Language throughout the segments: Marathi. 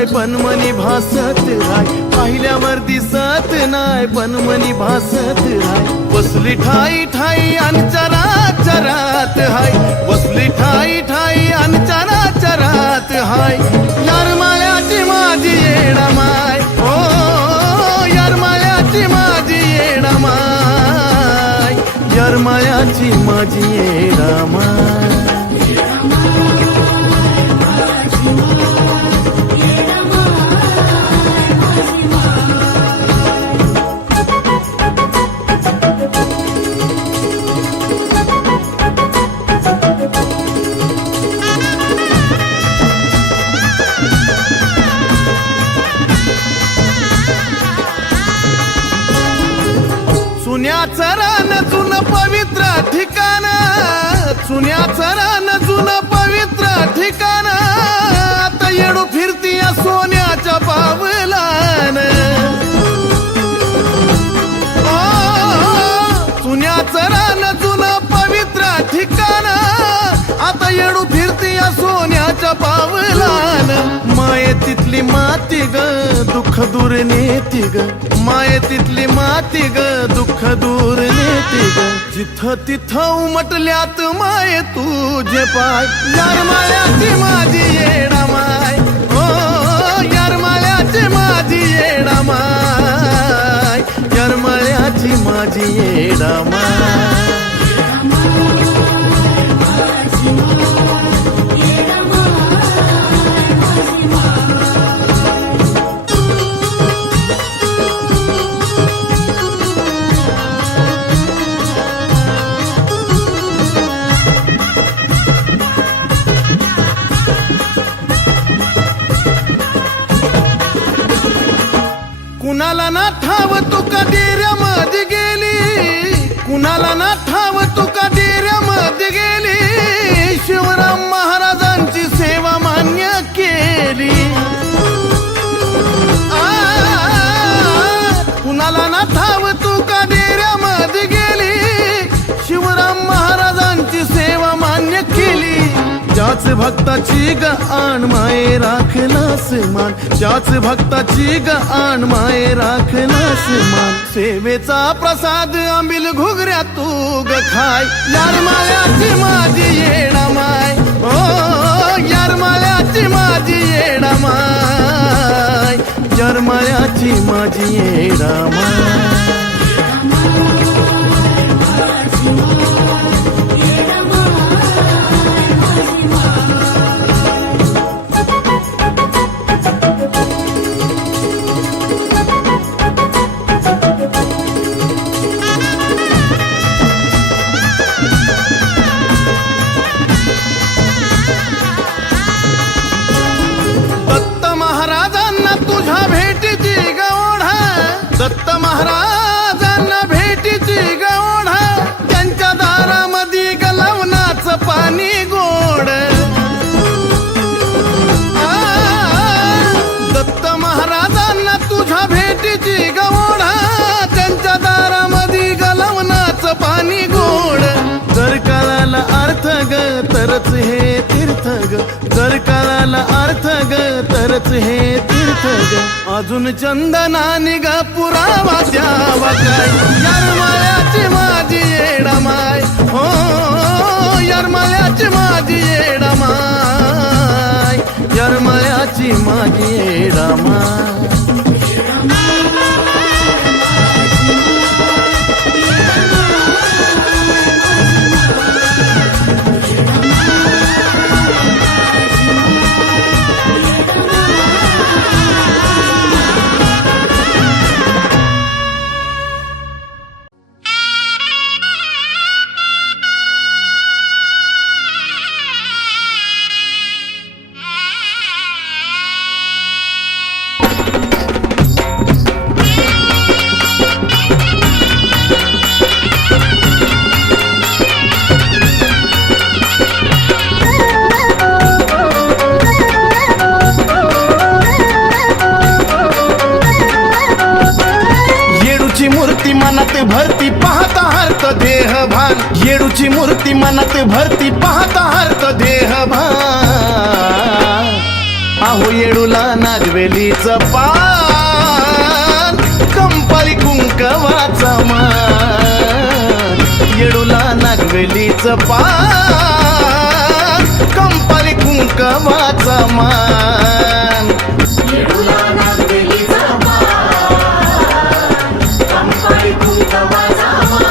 नाही पण मनी भासत राय, पाहिल्यावर दिसत नाही पण मनी भासत राय. बसली ठाई ठाई अंचरात चरात हाय, बसली ठाई ठाई अंचरात चरात हाय. यार मायाची माझी येडा माय, ओ यार मायाची माझी येडा माय, यार मायाची माझी येडा माय. चुन्याचं रान जुन पवित्र ठिकाण, चुन्याचं रान जुन पवित्र ठिकाण, आता येडू फिरती या सोन्याच्या पावलान. चुन्याचं रान जुन पवित्र ठिकाण, आता येडू फिरती या सोन्याच्या पावलान. मायेतीतली माती ग दुःख दूर नेती ग, मायेतीतली माती ग दुःख दूर नेती ग. जिथं तिथं उमटल्यात माये तुझे पाय, यार मायाची माझी येडा माय, ओ यार मायाची माझी येडा माय, यार मायाची माझी येडा माय. कुणाला ना ठाव तू कधी रमत गेली, कुणाला ना ठाव तू कधी रमत गेली, शिवराम महाराजांची सेवा मान्य केली. कुणाला ना ठाव तू कधी रमत गेली, शिवराम महाराजांची सेवा मान्य केली. ज्याच भक्ताची ग आण माये राखलास मान, ज्याच भक्ताची ग आण माये राखलास मान. सेवेचा प्रसाद आंबील घुगऱ्या तू ग खाय, यार मायाची माझी येडा माय, ओ यार मायाची माझी येडा माय, यार मायाची माझी येडा माय. दत्त महाराजांना भेटीची गवढा, त्यांच्या दारामध्ये गलवनाचं पाणी गोड. दत्त महाराजांना तुझ्या भेटीची गवढा, त्यांच्या दारामध्ये गलवनाचं पाणी गोड. जर कळाला अर्थ ग तरच हे तीर्थ ग, जर कळाला अर्थ ग तरच हे तीर्थ ग. अजून चंदनानी ग पुरावा द्यावा काय, यार मायाची माझी येडा माय, हो यार मायाची माझी येडा माय, यार मायाची माझी येडा माय. मनात भरती पाहता हरत देह भान, येडूची मूर्ती मनात भरती पाहता हरत देह भान. अहो येडूला नागवेलीचं पान कंपाळी कुंकवाचा मान येडूला नागवेलीचं पान कंपाळी कुंकवाचा मान येडूला नागवेलीचा मान कंपाळी कुंकवाचा मान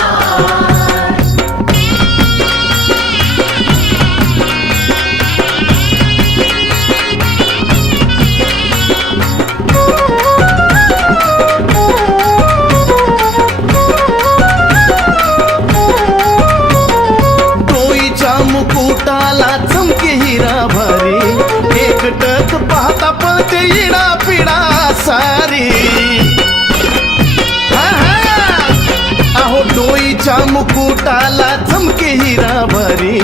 डोईच्या मुकुटाला चमके हिरा भारी एकटक पाहता पळते इडा पिडा सारी हा, हा. अहो डोईच्या मुकुटाला चमके हिरा भारी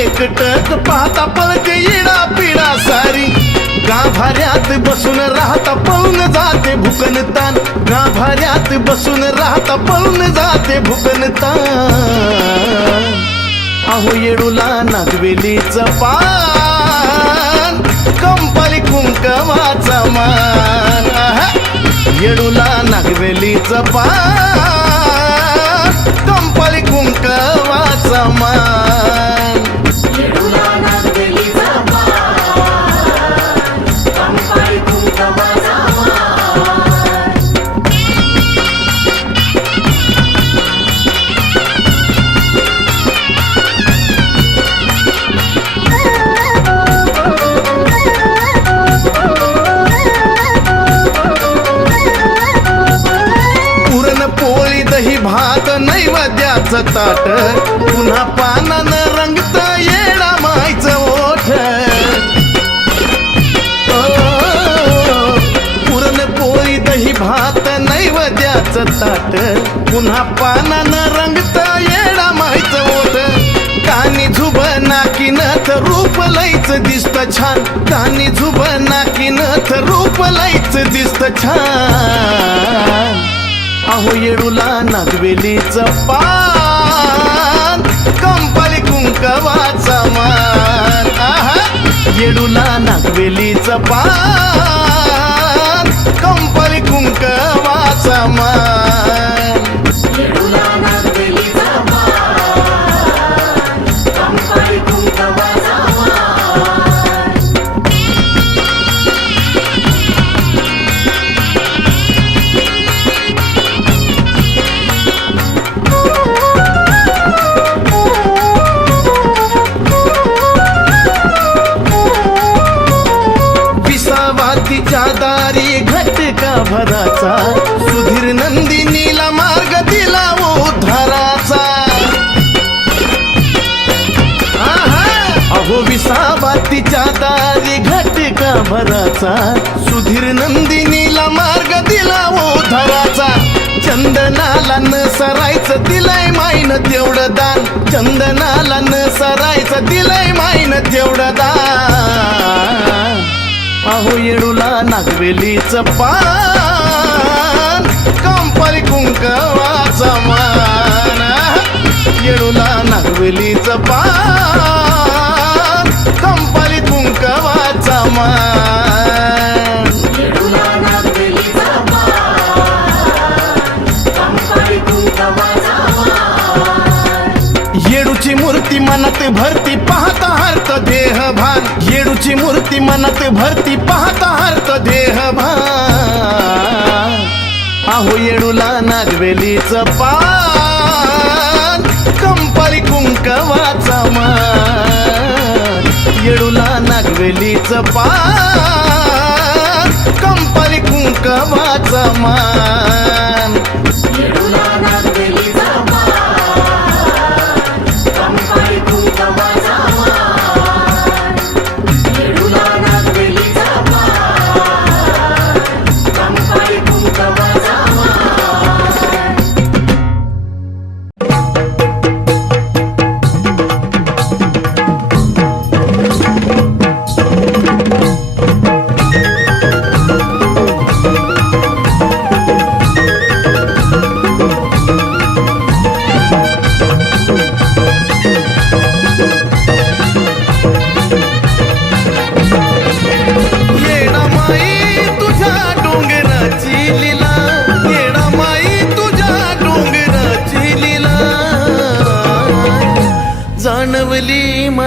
एकटक पाहता पळते इडा पिडा सारी गाभाऱ्यात बसून राहता पळून जाते भुकन तान गाभाऱ्यात बसून राहता पळून जाते भुकन तान अहो येडूला नागवेलीचं पान कंपाळी कुंकवाचा मान आहा. येडूला नागवेलीचं पान कंपाळी कुंकवाचा मान येडूला नागवेलीचा मान कंपाळी कुंकवाचा मान पुरणपोळी दही भात नैवेद्याचं ताट पुन्हा पानानं रंगत येडा मायचं ओठ ओ, पुरणपोळी दही भात नैवेद्याचं ताट पुन्हा पानानं रंगत येडा मायचं ओठ कानी झुब नाकी नथ रूप लईच दिसत छान कानी झुब नाकी नथ रूप लईच दिसत छान अहो येडूला नागवेलीचं पान कंपाळी कुंकवाचा मान आहा. येडूला नागवेलीचं पान कंपाळी कुंकवाचा मान येडूला नागवेलीचा मान कंपाळी कुंकवाचा मान विसावातीच्या दारी घटका भराचा सुधीर नंदिनीला मार्ग दिला उद्धाराचा आहा. अहो विसावातीच्या दारी घटका भराचा सुधीर नंदिनीला मार्ग दिला उद्धाराचा चंदनाला न सरायचं दिलंय माईन तेवढं दान चंदनाला न सरायचं दिलंय माईन तेवढं दान अहो येडूला नागवेलीचं पान कंपाळी कुंकवाचा मान येडूला नागवेलीचं पान कंपाळी कुंकवाचा मान येडूला नागवेलीचा मान कंपाळी कुंकवाचा मान येडूची मूर्ती मनात भरती पाहता हरत देह भान येडूची मूर्ती मनात भरती पाहता हरत देह भान अहो येडूला नागवेलीचं पान कंपाळी कुंकवाचा मान येडूला नागवेलीचं पान कंपाळी कुंकवाचा मान येडूला नागवेलीचा मान कंपाळी कुंकवाचा मान येडूला नागवेलीचा मान कंपाळी कुंकवाचा मान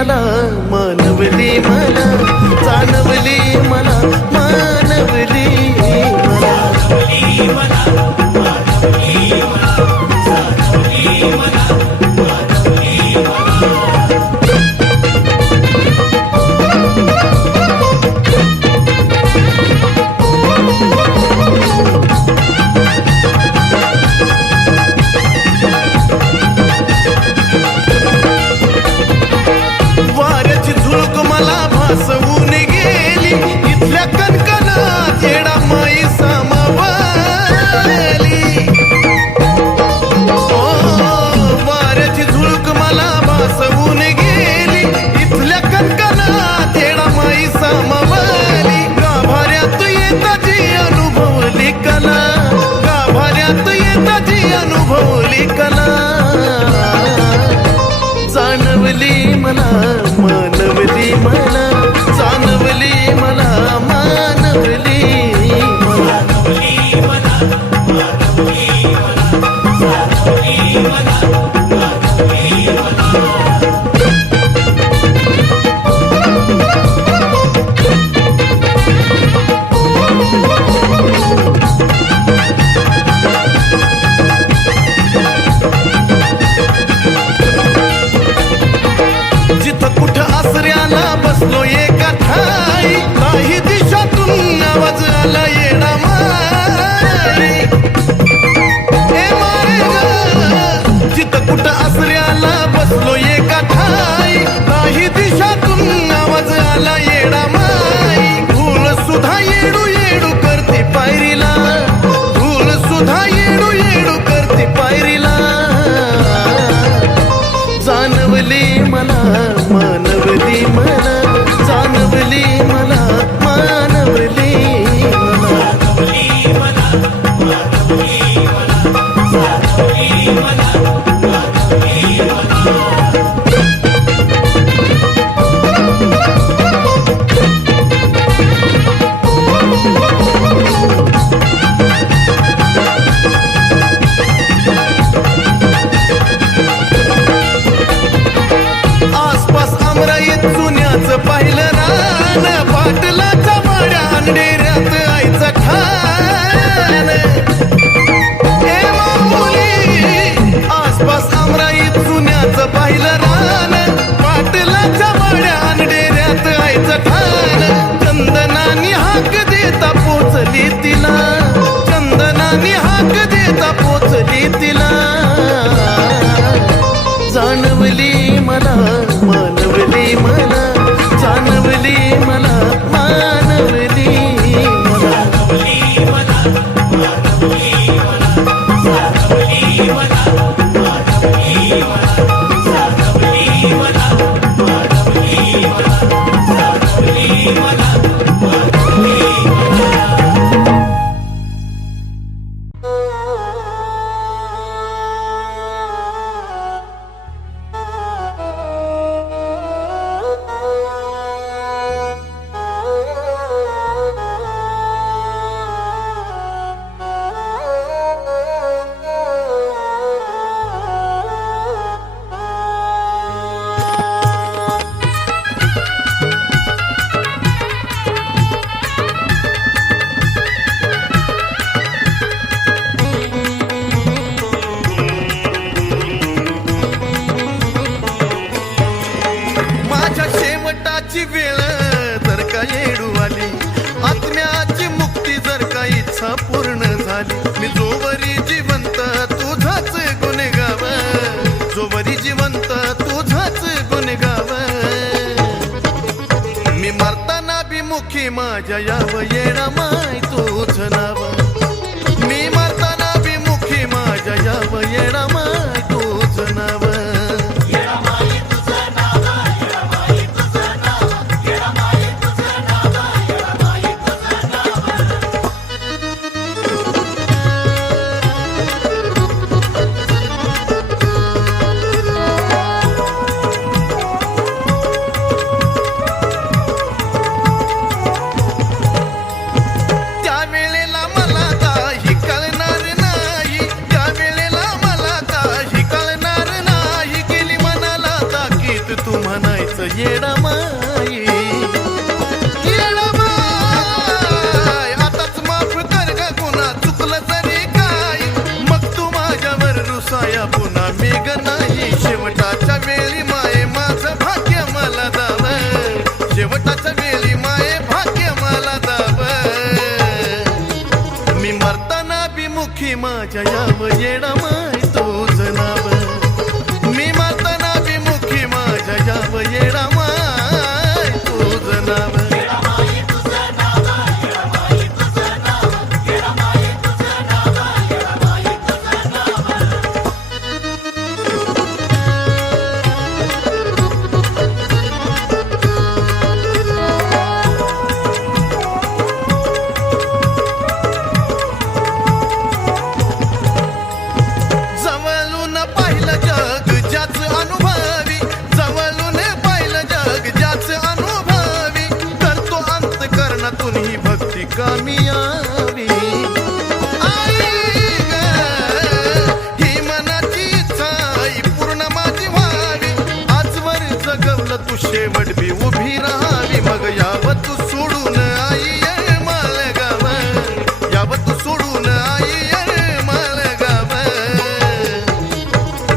मला मानवली मला जाणवली मला मानवली मला वाऱ्याची झुळूक मला भासवून गेली इथल्या कणकणात येडा माई सामावली ओ वाऱ्याची झुळूक मला भासवून गेली इथल्या कणकणात येडा माई सामावली गाभाऱ्यात येताची अनुभवली कला गाभाऱ्यात येताची अनुभवली कला जाणवली मला मानवली मला जाणवली मला मानवली जिथं कुठं आसऱ्याला बसलो एका ठाई काही दिशातून आवाज आला येडा मारी ए मारे ग जिथं कुठं आसऱ्याला बसलो एका ठाई काही दिशातून आवाज आला येडा माई धूळ सुद्धा येडू येडू करते पायरीला धूळ सुद्धा येडू येडू करते पायरीला जाणवली मला मानवली मला जाणवली मला मानवली आसपास आमराईत जुन्याचं पाहिलं रान पाटलाच्या माड्या अंडेऱ्यात आईचा ठाण ए मामुली आसपास आमराईत जुन्याचं पाहिलं रान पाटलाच्या माड्या अंडेऱ्यात आईचा ठाण चंदनानी हाक देता पोचली तिला चंदनानी हाक देता पोचली तिला जाणवली मला मानवली मला जाणवली मला मानवली माझ्या शेवटाची वेळ जर का येडू आली आत्म्याची मुक्ती जर का इच्छा पूर्ण झाली मी जोवरी जिवंत तुझाच गुण गाव जोवरी जिवंत तुझाच गुण गाव मी मरताना बी मुखी माझ्या याव येणा माय तुझ नाव मी मरताना बी मुखी माझ्या याव येणा माय तुझ नाव त्या वेळेला येडामाई येडामाई आताच माफ कर ग गुन्हा चुकलं तरी काय मग तू माझ्यावर रुसाया पुन्हा मेघ नाही शेवटाच्या वेळी माये माझं भाग्य मला दाव शेवटाच्या वेळी माये भाग्य मला दाव मी मरताना बिमुखी माझ्या याव येडामाई तुझं नाव मी मरताना बिमुखी माझ्या याव येडामाई तुझं नाव जवळून पाहिलं जग ज्याच अनुभवी जवळून पाहिलं जग ज्याच अनुभवी करतो अंतकरणातून ही भक्ती कामी यावी आई ग, ही मनाची इच्छा आई पूर्ण माझी व्हावी आजवर जगवलं तू शेवट बी उभी राहावी मग यावं तू सोडून आई ये मालगाव यावं तू सोडून आई ये मालगाव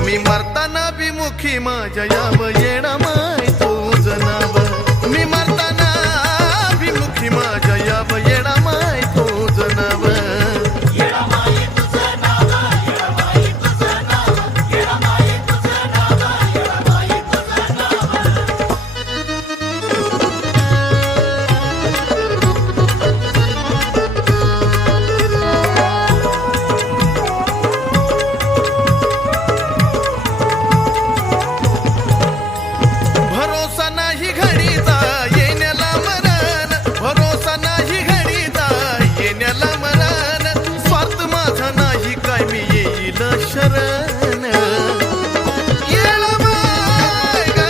मी मरताना बिमुखी माझ्या याव येडामाई तुझं नाव मी मरताना बिमुखी माझ्या याव येडामाई तुझं नाव भरोसा नाही घडीचा येण्याला मरण भरोसा नाही घडीचा येण्याला मरण स्वार्थ माझा नाही काय मी येईल शरण येडामाई ग,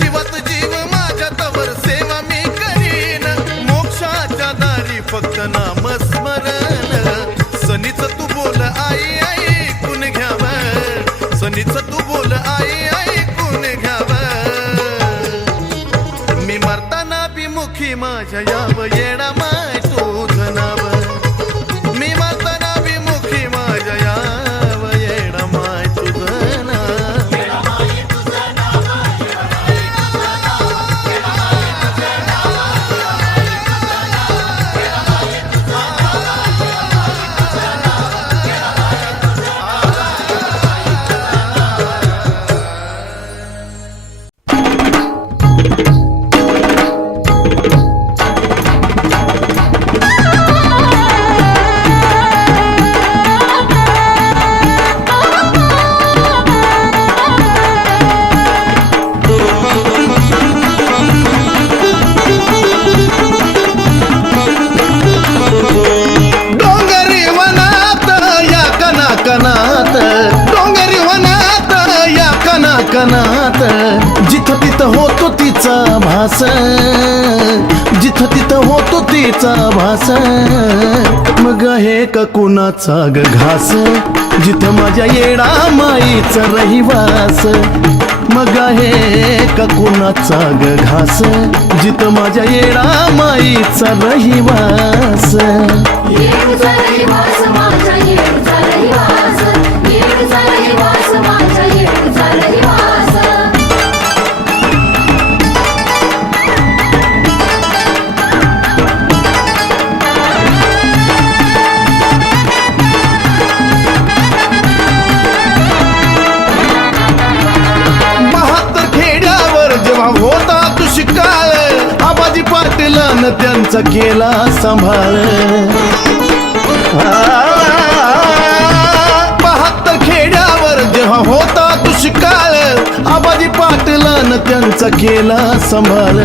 जीवात जीव माझ्या तवर सेवा मी करीन मोक्षाच्या दारी फक्त नामस्मरण सनीच तू बोल आई ऐकून घ्याव सनीच तू बोल आई ऐकून घ्याव मी मरताना बिमुखी माझ्या याव येडामाई तुझं नाव मी मरताना बिमुखी माझ्या याव येडामाई तुझं नाव डोंगरी वनात या कनाकनात डोंगरी वनात या कनाकनात जिथं तिथं होतो तिचा भास जिथं तिथं होतो तिचा भास मग हे का कुणाचा ग घास जिथं माझ्या येडामाईचा रहिवास मग हे का कुणाचा ग घास जिथं माझ्या येडामाईचा रहिवास येडूचा रहिवास माझा येडूचा रहिवास येडूचा रहिवास माझा येडूचा रहिवास बहात्तर खेड्यावर जेव्हा होता तू शिकाळ आबाजी पाटीलानं त्यांचा केला सांभाळ 72 खेड्यावर जेव्हा होता दुष्काळ आबाजी पाटलानं त्यांचा केला सांभाळ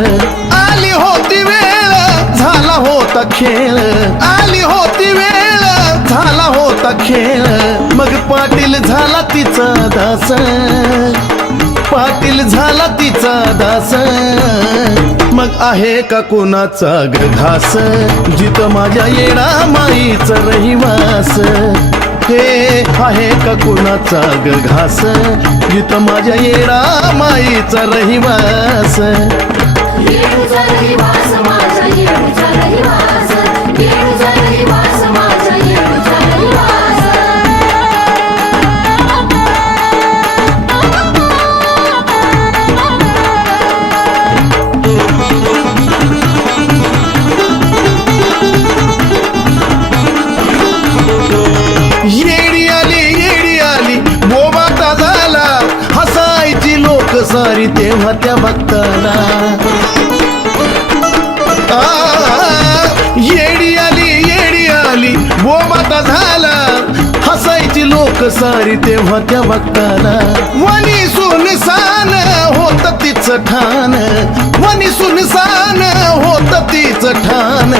आली होती वेळ झाला होता खेळ आली होती वेळ झाला होता खेळ मग पाटील झाला तिचा दास पाटील झाला तिचा दास मग आहे का कोणाचा घास जिथं माझ्या येडामाईचा रहिवास हे आहे का कुणाचा ग घास जिथं माझ्या येडा माईचा रहिवास. येडूचा रहिवास माझा येडूचा रहिवास, येडूचा रहिवास माझा येडूचा रहिवास. येडी आली बोबाटा झाला, हसायची लोक सारी तेव्हा त्या भक्ताला. येडी आली बोबाटा झाला, हसायची लोक सारी तेव्हा त्या भक्ताला. वनी सुनसान होत तिचं ठाण, वनी सुनसान होत तिचं ठाण.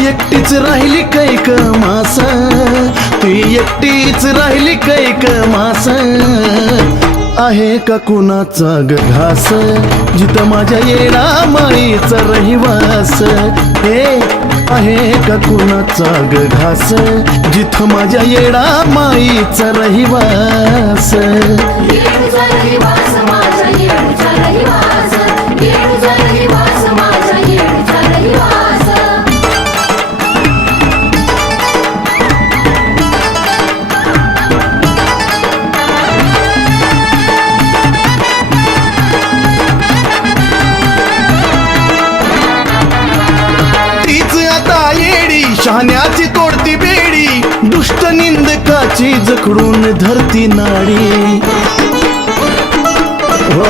एकटीच राहिली कैक मास, ती एकटीच राहिली कैक मास. आहे का कुणाचा ग घास जिथं माझ्या येडा माईचा रहिवास. हे आहे का कुणाचा ग घास जिथं माझ्या येडा माईचा रहिवास. येडूचा रहिवास माझा येडूचा रहिवास, येडूचा रहिवास माझा येडूचा रहिवास. शहाण्याची तोडती बेडी, दुष्ट निंदकाची जखडून धरती नाडी. हो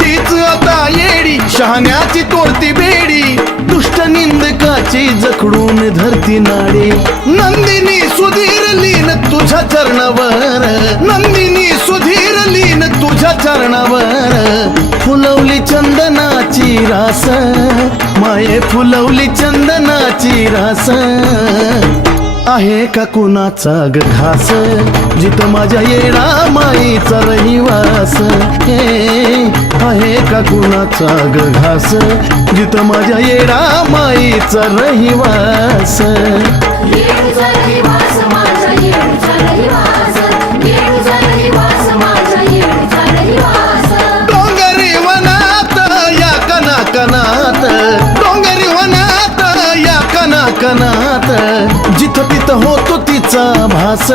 तीच आता येडी, शहाण्याची तोडती बेडी, दुष्ट निंदकाची जखडून धरती नाडी. नंदिनी सुधीर लीन तुझ्या चरणावर, नंदिनी सुधीर लीन तुझ्या चरणावर. फुलवली चंदनाची रास माये, फुलवली चंदनाची रास. आहे का कुणाचा ग घास जिथं माझ्या येडा माईचा रहिवास. हे आहे का कुणाचा ग घास जिथं माझ्या येडा माईचा रहिवास. येडूचा रहिवास माझा येडूचा रहिवास, येडूचा रहिवास माझा येडूचा रहिवास. डोंगरी वनात या कनाकनात, डोंगरी वनात या कनाकनात. जिथं तिथं होतो तिचा भास,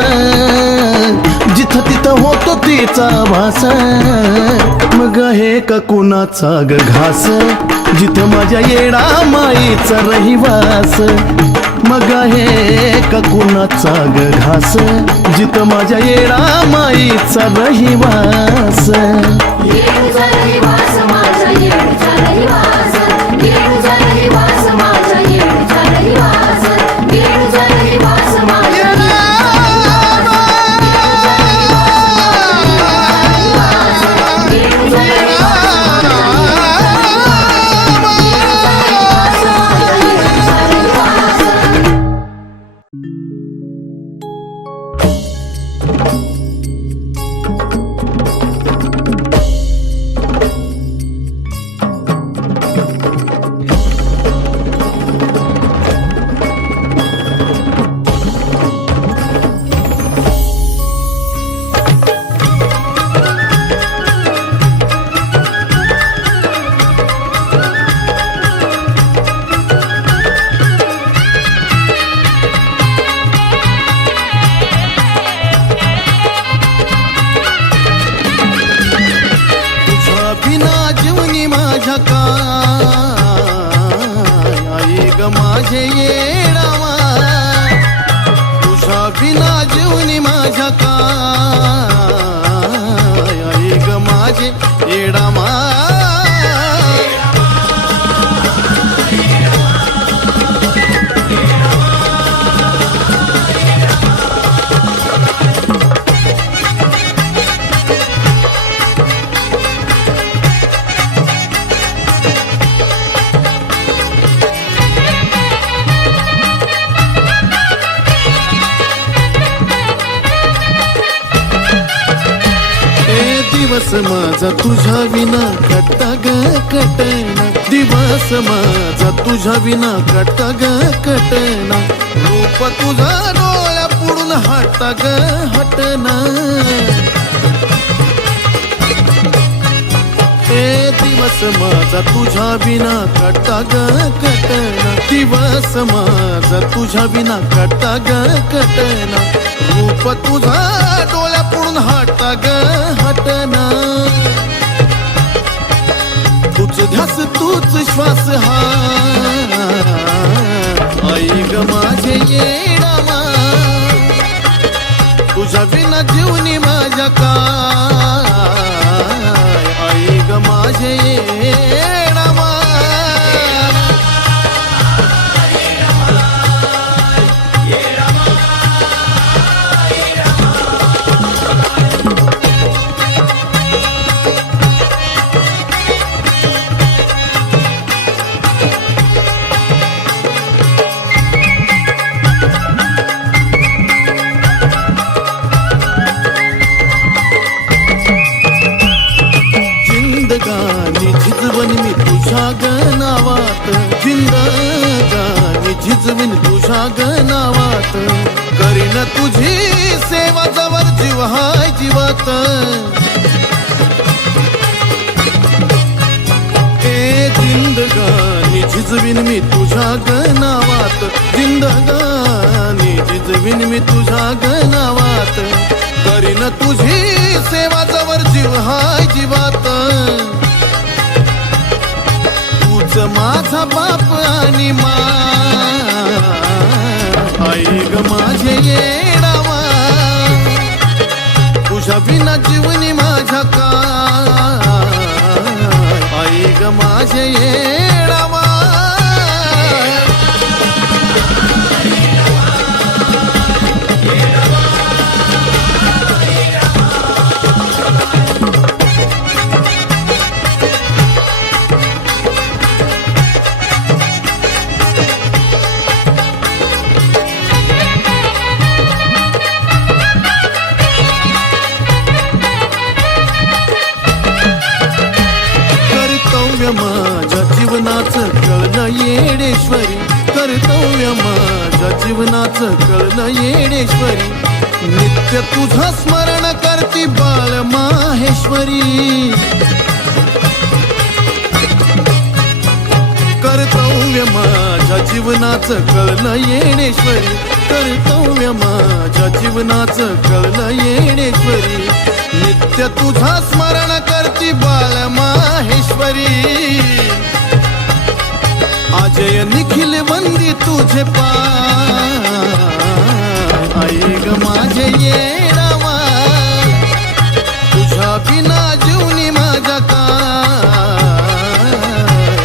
जिथं तिथं होतो तिचा भास. मग हे का कुणाचा ग घास जिथं माझ्या येडा माईचा रहिवास. मग हे का कुणाचा ग घास जिथं माझ्या येडा माईचा रहिवास. येडूचा रहिवास माझा येडूचा रहिवास, येडूचा रहिवास माझा येडूचा रहिवास, येडूचा रहिवास माझा माझे येडावा, तुझ्या बिना जीवनी माझ्या काय. आई ग माझे येडावा. दिवस माझा तुझ्या विना कटा ग कटना, दिवस माझा तुझ्या विना कटा ग कटना. रूप तुझा डोळ्या पुढून कटा ग हटना ए दिवस माझा तुझ्या विना कटा ग कटना दिवस माझा तुझ्या विना कटा ग कटना रूप तुझा डोळ्या पुढून हटा ग हटना तूच ध्यास तूच श्वास हा आई ग माझे येडामा तुझ्या विना जीवनी माझ्या काय आई ग माझे येडामा जिंदगानी झिजवन मी तुझ्या गनावात जिंदगानी झिजवीन तुझ्या गनावात करीन तुझी सेवा जवळ जीव हाय जीवात ए जिंदगानी झिजवीन मी तुझ्या गनावात जिंदगानी झिजवीन मी तुझ्या गनावात करीन तुझी सेवा जवळ जीव हाय जीवात तूच माझा बाप आणि आई ग माझे येडावा तुझ्या बिना जीवनी माझ्या काय आई ग माझे येडावा माझ्या जीवनाचं कळलं येडेश्वरी कर्तव्य माझ्या जीवनाचं कळलं येडेश्वरी नित्य तुझं स्मरण करती बाळ माहेश्वरी कर्तव्य माझ्या जीवनाचं कळलं येडेश्वरी कर्तव्य माझ्या जीवनाचं कळलं येडेश्वरी नित्य तुझा स्मरण करती बाळ माहेश्वरी अजय निखिल वंदी तुझे पाय आई ग माझे येडावा तुझ्या बिना जीवनी माझ्या काय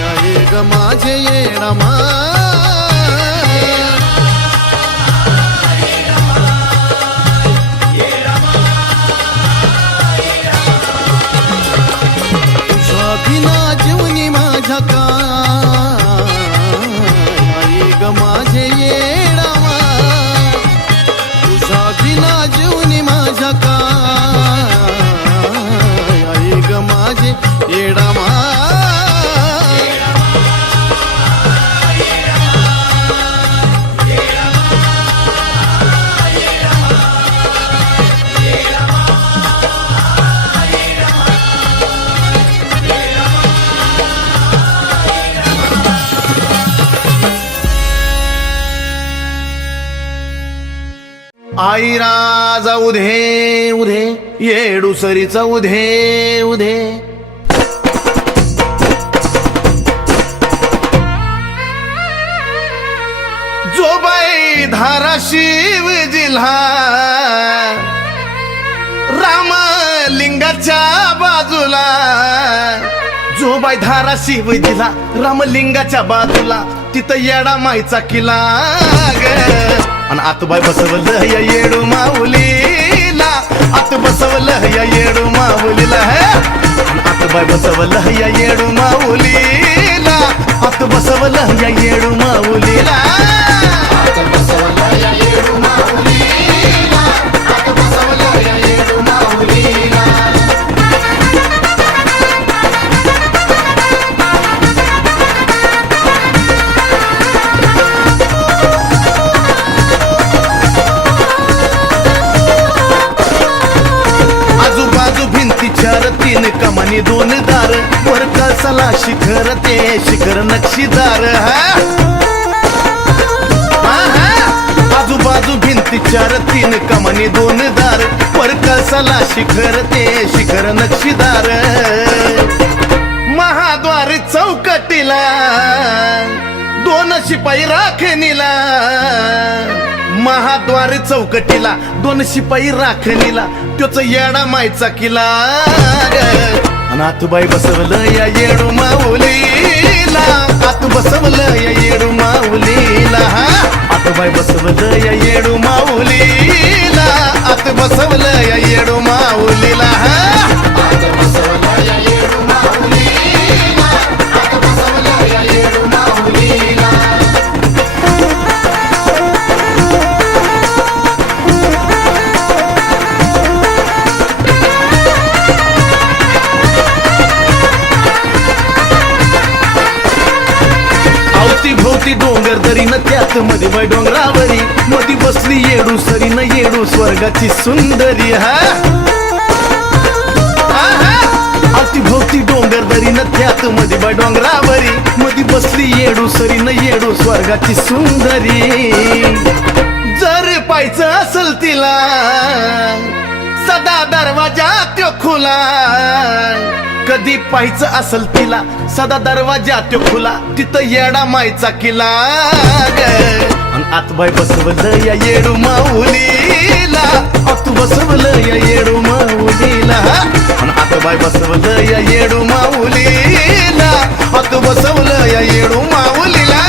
आई ग माझे येडावा बिना जीवनी माझ्या काय आई ग माझे येडावा तुझ्या बिना जीवनी माझ्या काय आई ग माझे येडावा आई राजा उधे उधे येडुसरीचा उधे उधे जोबाई धाराशिव जिल्हा रामलिंगाच्या बाजूला जोबाई धाराशिव जिल्हा रामलिंगाच्या बाजूला तिथं येडा माईचा किल्ला ग आणि आतबाई बसवलं या येडू माऊलीला आत बसवलं या येडू माऊलीला आतबाई बसवलं या येडू माऊलीला आत बसवलं या येडू माऊलीला बसवलं या येडू माऊलीला आत बसवलं या येडू माऊलीला कमानी दोन दार वर कळसाला शिखर ते शिखर नक्षीदार आजूबाजू भिंती चार तीन कमानी दोन दार वर कळसाला शिखर ते शिखर नक्षीदार महाद्वार चौकटीला दोन शिपाई राखणीला महाद्वार चौकटीला दोन शिपाई राखणीला त्योच येडा मायचा किला आतुबाई बसवलं या येडू माऊलीला आतू बसवलं या येडू माऊलीला आतुबाई बसवलं या येडू माऊलीला आत बसवलं या येडू माऊलीला भोवती डोंगर दरीन त्यात मध्ये बाय डोंगरावरी मधी बसली येडू सरीन येडू स्वर्गाची सुंदरी अवती भोवती डोंगर दरीन त्यात मध्ये बाय डोंगरावरी मधी बसली येडू सरीन येडू स्वर्गाची सुंदरी जर पाहायचं असल तिला सदा दरवाजा त्यो खुला कधी पाहायचं असल तिला सदा दरवाजा त्यो खुला तिथं येडा मायचा किला आतबाई बसवलं या येडू माऊलीला आतू बसवलं या येडू माऊलीला आतबाई बसवलं या येडू माऊलीला आतू बसवलं या येडू माऊलीला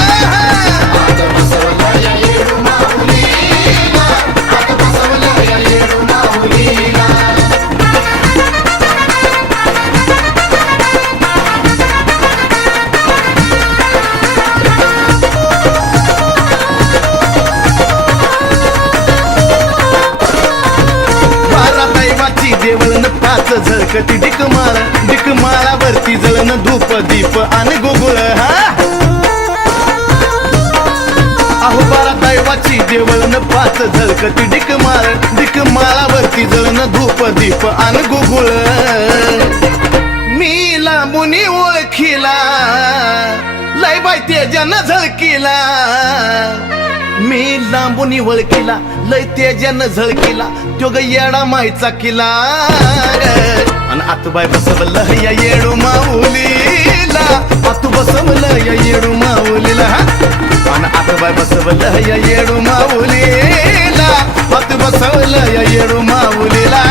देवळन पाच झळकती डिकमाळावरती जळन धूप दीप आणि गुगुळ अहो बारा दैवाची देवळन पाच झळकती डिकमाळावरती जळन धूप दीप आणि गुगुळ मी लांबुनी ओळखीला लय बाय तेजान झळकीला मी लांबून वळकीला लय तेजान झळकीला त्यो ग येडा मायचा किला आणि आतबाई बसवलं या येडू माऊलीला आतू बसवलं या येडू माऊलीला आणि आतबाई बसवलं या येडू माऊलीला आतू बसवलं या येडू माऊलीला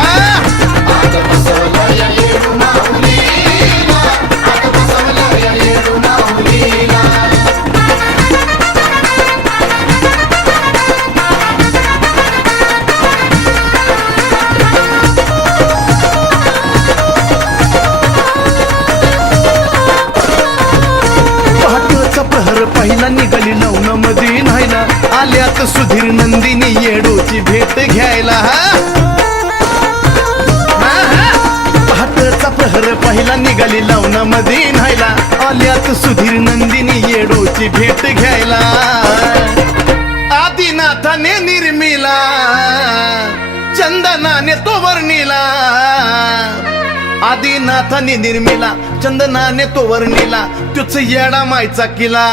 पहिला निघाली लवण मध्ये न्हायला आल्यात सुधीर नंदिनी येडूची भेट घ्यायला पहाटचा प्रहर पहिला निघाली लवण मध्ये न्हायला आल्यात सुधीर नंदिनी येडूची भेट घ्यायला आदिनाथाने निर्मिला चंदनाने तो वर्णिला आदिनाथाने निर्मिला चंदनाने तो वर्णिला त्योच येडा मायचा किला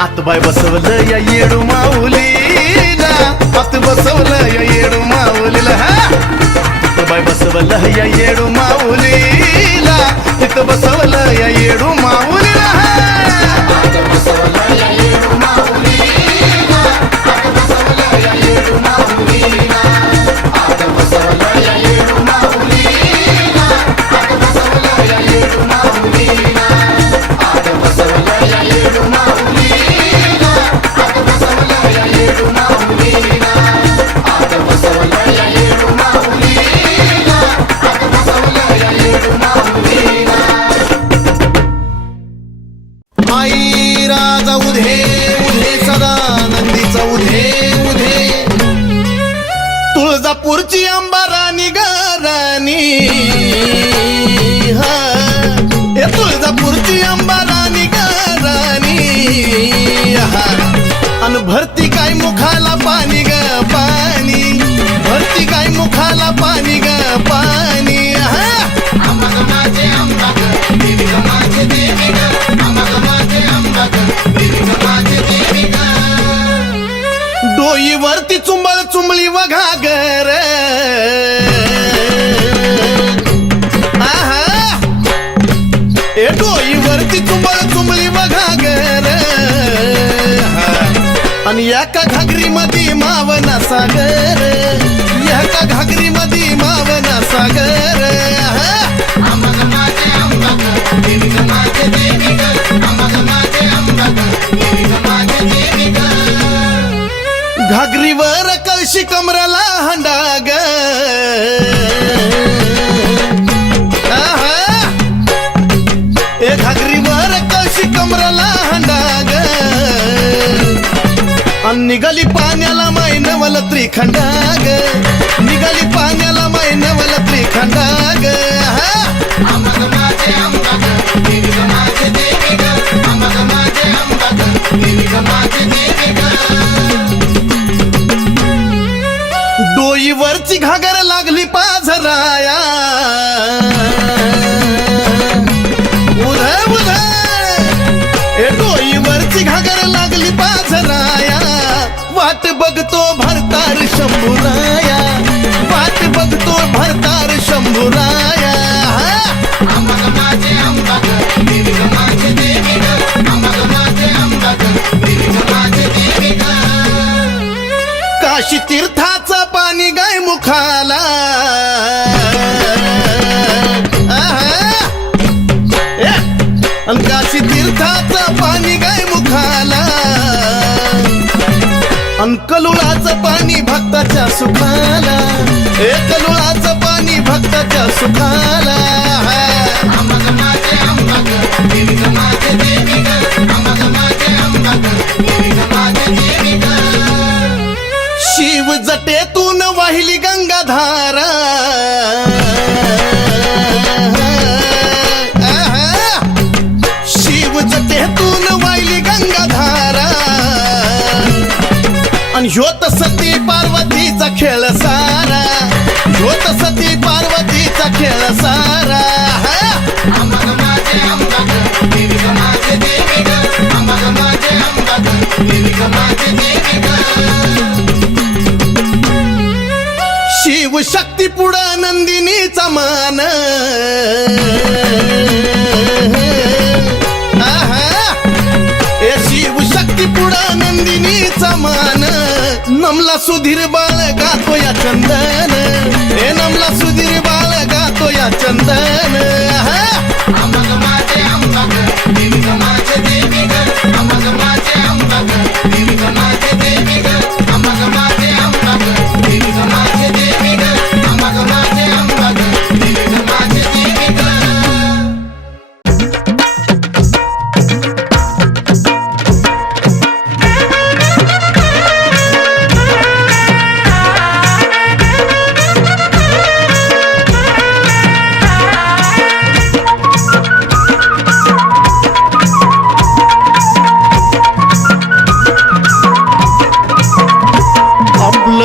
आतबाई बसवलं या येडू माऊलीला आत बसवलं या येडू माऊलीला आतबाई बसवलं या येडू माऊलीला तिथं बसवलं या येडू माऊलीला आई राजा उधे उधे सदा नंदीचा उधे उधे तुळजापूरची अंबाराणी गाराणी तुळजापूरची अंबाराणी गाराणी अन भरती काय मुखाला पाणी ग पाणी भरती काय मुखाला पाणी ग पाणी डोईवरती चुंबळ चुंबळी वघागर आहा ए डोईवरती चुंबळ चुंबळी वघागर आणि एका घागरी मध्ये मावना सागर एका घागरी मध्ये मावना सागर घागरीवर कळशी कमराला हंडाग ए घागरीवर कळशी कमराला हंडाग आणि निघाली पाण्याला मैनवल त्रिखंडाग निघाली पाण्याला मैनवल त्रिखंडाग डोईवरची घागर लागली पाझराया उधळ उधळ ए डोईवरची घागर लागली पाझराया वाट बघतो भरतार शंभूराया वाट बघतो भरतार शंभूराया काशी तीर्थाचं पाणी गाय मुखाला काशी तीर्थाचं पाणी गाय मुखाला अन कलुळाचं पाणी भक्ताच्या सुखाला ए कलुळाचं पाणी भक्ताच्या सुखाला शिव जटेतून वाहिली गंगाधारा शिव जटेतून वाहिली गंगाधारा आणि ह्योत सती पार्वतीचा खेळ सारा ह्योत सती पार्वतीचा खेळ सारा शिव शक्ती पुढं नंदिनीचा मान ए शिव शक्ती पुढं नंदिनीचा मान नमला सुधीर बाळ गातो या चंदन ए नमला सुधीर बाळ गातो या चंदन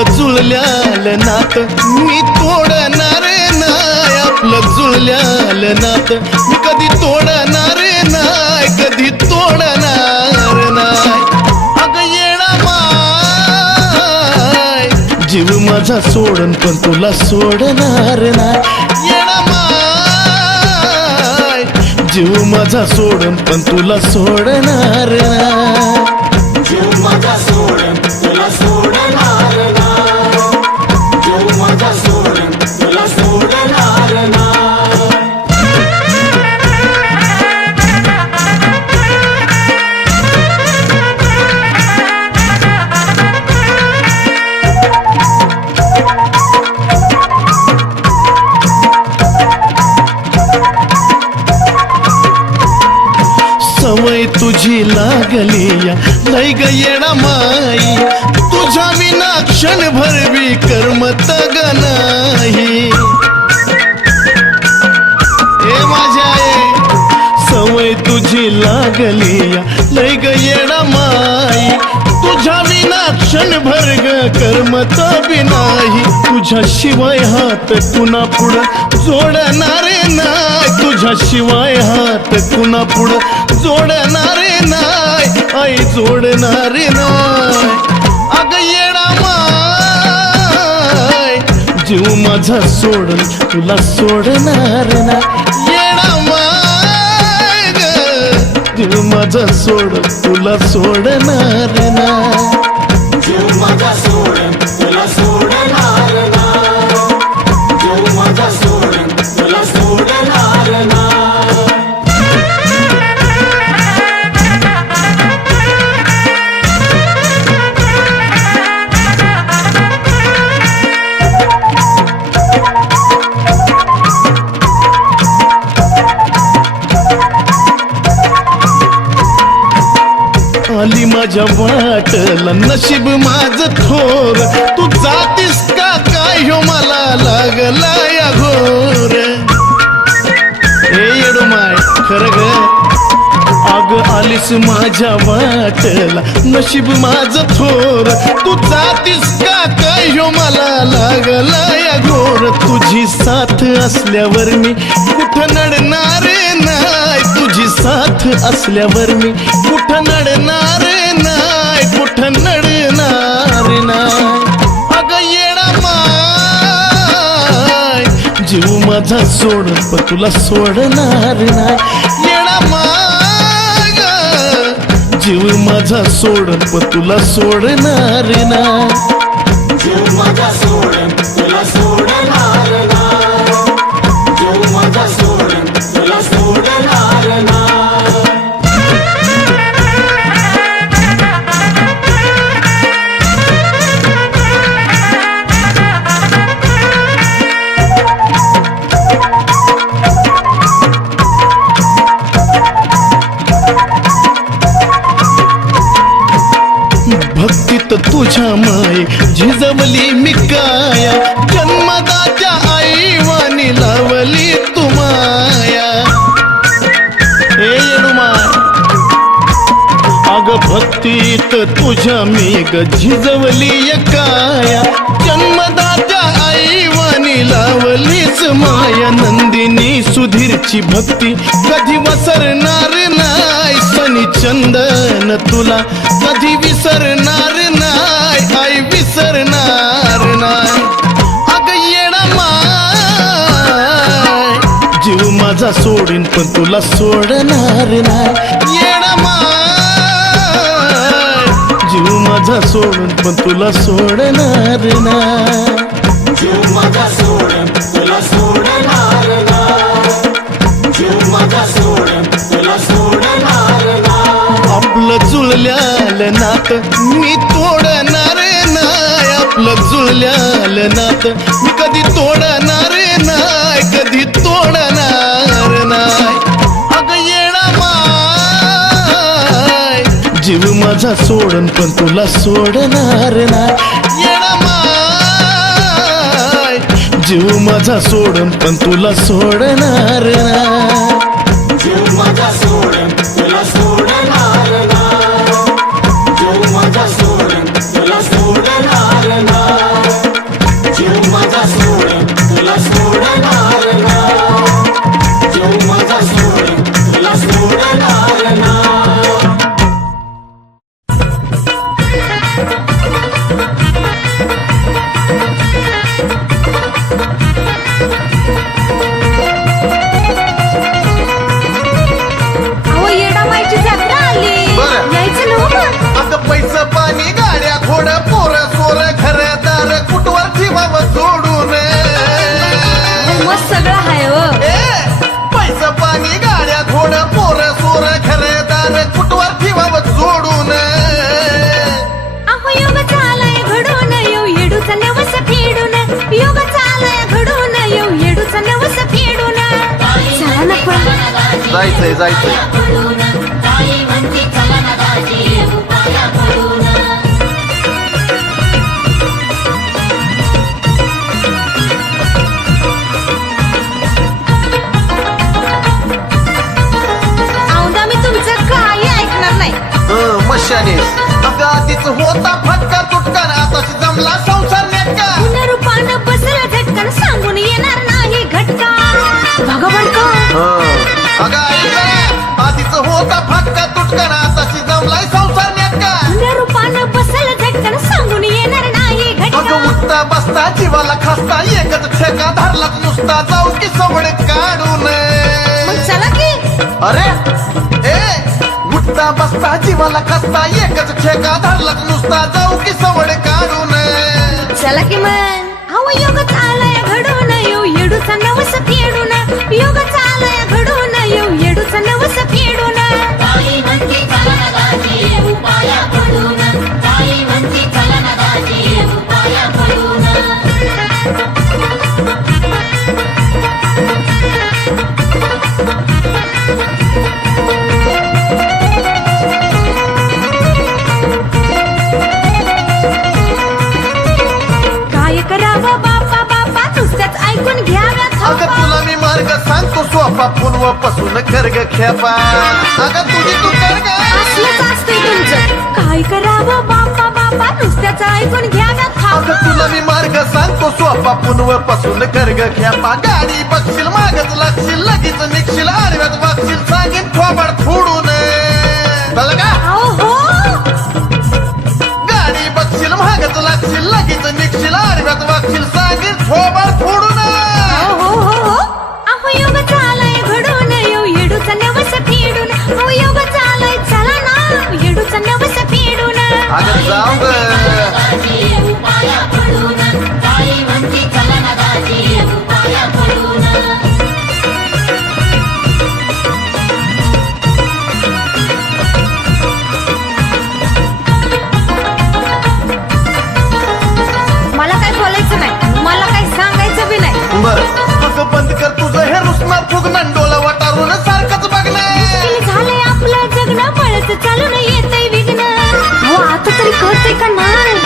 जुळल्यालं नात मी तोडणार नाही आपलं जुळल्यालं नात मी कधी तोडणार नाही कधी तोडणार नाही अगं येणा माय जीव माझा सोडन पण तुला सोडणार नाही येणा माय जीव माझा सोडन पण तुला सोडणार नाही जीव माझा सोडन तुला सोडणार ना जीव माझा सोडन तुला सोडणार ना सवय तुझी लागली या लय ग येणा माई तुझ्या विना क्षणभर बी करमत ग नाही हे माझ्या सवय तुझी लागली या लय ग येणा माई तुझ्या विना क्षणभर ग करमत बी नाही तुझ्या शिवाय हात पुन्हा पुढं जोडणारे नाही तुझ्याशिवाय हात कुणा पुढं जोडणारे नाही, आई जोडणारे नाही. अग येडा माय जीव माझा सोडून तुला सोडणार नाही. येडा माय ग जीव माझा सोडून तुला सोडणार नाही. जीव माझा सोडून तुला सोडणार नाही. जीव माझा सोडून तुला सोडणार नाही. आली माझ्या वाटला नशीब माझं थोर, तू जातीस का काय ह्यो मला लागला या घोर. हे येडो माय खरं ग, अग आलीस माझ्या वाटला नशीब माझं थोर, तू जातीस का काय ह्यो मला लागला या घोर. तुझी साथ असल्यावर मी कुठं नडणार नाही, तुझी साथ असल्यावर मी कुठं नडणार नाही, कुठं नडणार नाही. अग येडा माय जीव माझा सोडून पण तुला सोडणार नाही. येडा माय ग जीव माझा सोडून पण तुला सोडणार नाही. जीव माझा सोडून तुला सोडणार नाही. जीव माझा सोडून तुला सोडणार नाही. भक्तीत तुझ्या माय झिजवली मी काया, जन्मदात्या आई वाणी लावली तू माया. हे येडू माय अग भक्तीत तुझ्या मी ग झिजवली काया, जन्मदात्या आई वाणी लावलीच माया. नंदिनी सुधीरची भक्ती कधी वसरणार नाही, सनी चंदन तुला कधी विसरणार नाही, आई विसरणार नाही. अग येडा माय जीव माझा सोडीन पण तुला सोडणार नाही. येडा माय जीव माझा सोडून पण तुला सोडणार नाही. जीव माझा सोडून तुला सोडणार नाही. जीव माझा सोडून तुला सोडणार नाही. आपलं जुळल्यालं नात मी तोडणार नाही, आपलं जुळल्यालं नात मी कधी तोडणार नाही, कधी तोडणार नाही. अग येडा माय जीव माझा सोडून पण तुला सोडणार नाही. येडा माय जीव माझा सोडून पण तुला सोडणार नाही. जीव माझा सोडून तुला सोडणार नाही. जीव माझा सोडून तुला सोडणार नाही. जीव माझा सोडून तुला सोडणार नाही. जीव माझा सोडून तुला सोडणार नाही. अहो येडामाईची जत्रा आली. बरं. यायचं ना हो मग. अगं पैसा पाणी गाड्या थोडं पोरं सोर घरदार कुठवर ठेवावं सोडून. मग सगळं हाय हो. पैसा पाणी गाड्या थोडं पोरं सोर घरदार कुठवर ठेवावं सोडून. अहो योग चालाय घडून येऊ येडूचा नवस फेडून. योग चालाय घडून येऊ येडूचा नवस फेडून. चला ना पण. जायचंय जायचंय. औंधा मी तुमचं काही ऐकणार नाही. मशानेस अगं आधीच होता फटका तुटका आता जमला संसार नेटका. पुनरूपानं बसलं झटकन सांगून येणार नाही घटका. भगवान का जीवाला खसता एकच ठेका धरलाच नुसता जाऊ की सवड काढून मग चला की अरे ए उठता बसता जीवाला खसता एकच ठेका धरलाच नुसता जाऊ की सवड काढून चला की मग अहो योग चालाय घडून येऊ येडूचा नवस फेडून योग चालाय घडून येऊ येडूचा नवस फेडून ताई म्हणती चला ना दाजी उपाया पडून ताई म्हणती चला ना दाजी उपाया पडून काय करावं बापा बापा नुसत्याच ऐकून घ्याव्यात अगं तुला मी मार्ग सांगतो सोपा पुनव पासून कर ग खेपा अगं तुझी तू कर ग असलंच असतंय तुमचं काय करावं बापा बापा नुसत्याच ऐकून घ्याव्यात अगं तुला मी मार्ग सांगतो सोपा पुनव पासून कर ग खेपा गाडी बघशील मागच लागशील लगेच निघशील आडव्यात वागशील सांगेन थोबाड फोडून कळलं का अहो हो गाडी बघशील मागच लागशील लगेच निघशील आडव्यात वागशील सांगेन थोबाड फोडून हो हो हो हो अहो योग चालाय घडून येऊ येडूचा नवस फेडून अहो योग चालाय चला ना येडूचा नवस फेडून अगं जाऊ ग दाजी उपाया पडून ताई म्हणती चला ना दाजी उपाया पडून मला काय बोलायचं नाही मला काय सांगायचं बी नाही बर तुझं बंद कर तुझं हे रुसणार फुगणं डोला वाटारून सारखंच बघणं मुश्किल झालंय आपलं जगणं पळत चालून येतंय विघ्न हो आता तरी कळतंय का नाही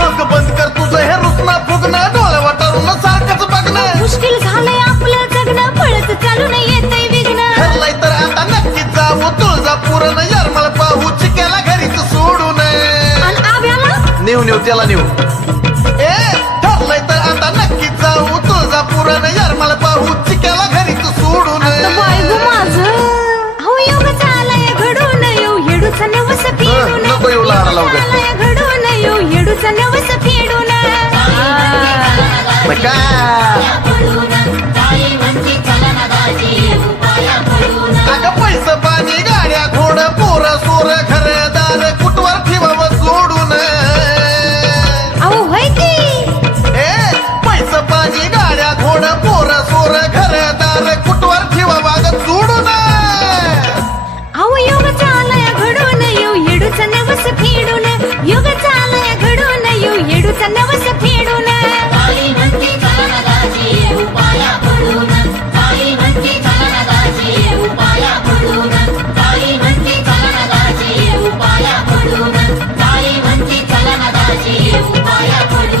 अगं बंद कर तुझं हे रुसणं फुगणं डोला वाटारून सारखंच बघणं मुश्किल झालंय आपलं जगणं पळत चालून येतंय विघ्न ठरलंय तर आता नक्कीच जाऊ तुळजापूर यारमळ पाहू चिक्याला घरीच सोडून आणि आव्याला नेऊ त्याला नेऊ ए ठरलंय तर आता नक्कीच जाऊ तुळजापूर यारमळ पाहू चिक्याला घरीच सोडून आता बायगो माझं हो योग चालाय घडून येऊ येडूचा नवस फेडून नको येऊ लहानाला उगाच. चालाय घडून येऊ येडूचा नवस फेडून नका. पडून ताई म्हणती चला ना दाजी उपाया पडून अगं पैसे पाणी गाड्या घोड पोर सोर घरदार कुटवर ठेवावं सोडून अहो होय की ए पैसे पाणी गाड्या घोड पोर सोर घरदार कुटवर ठेवावं ग सोडून अहो योग चालाय घडून येऊ येडूचा नवस फेडून योग चालाय घडून येऊ येडूचा नवस फेडून ताई म्हणती चला ना दाजी उपाया पडून ताई म्हणती चला ना दाजी उपाया पडून ताई म्हणती चला ना दाजी उपाया पडून ताई म्हणती चला ना दाजी उपाया पडून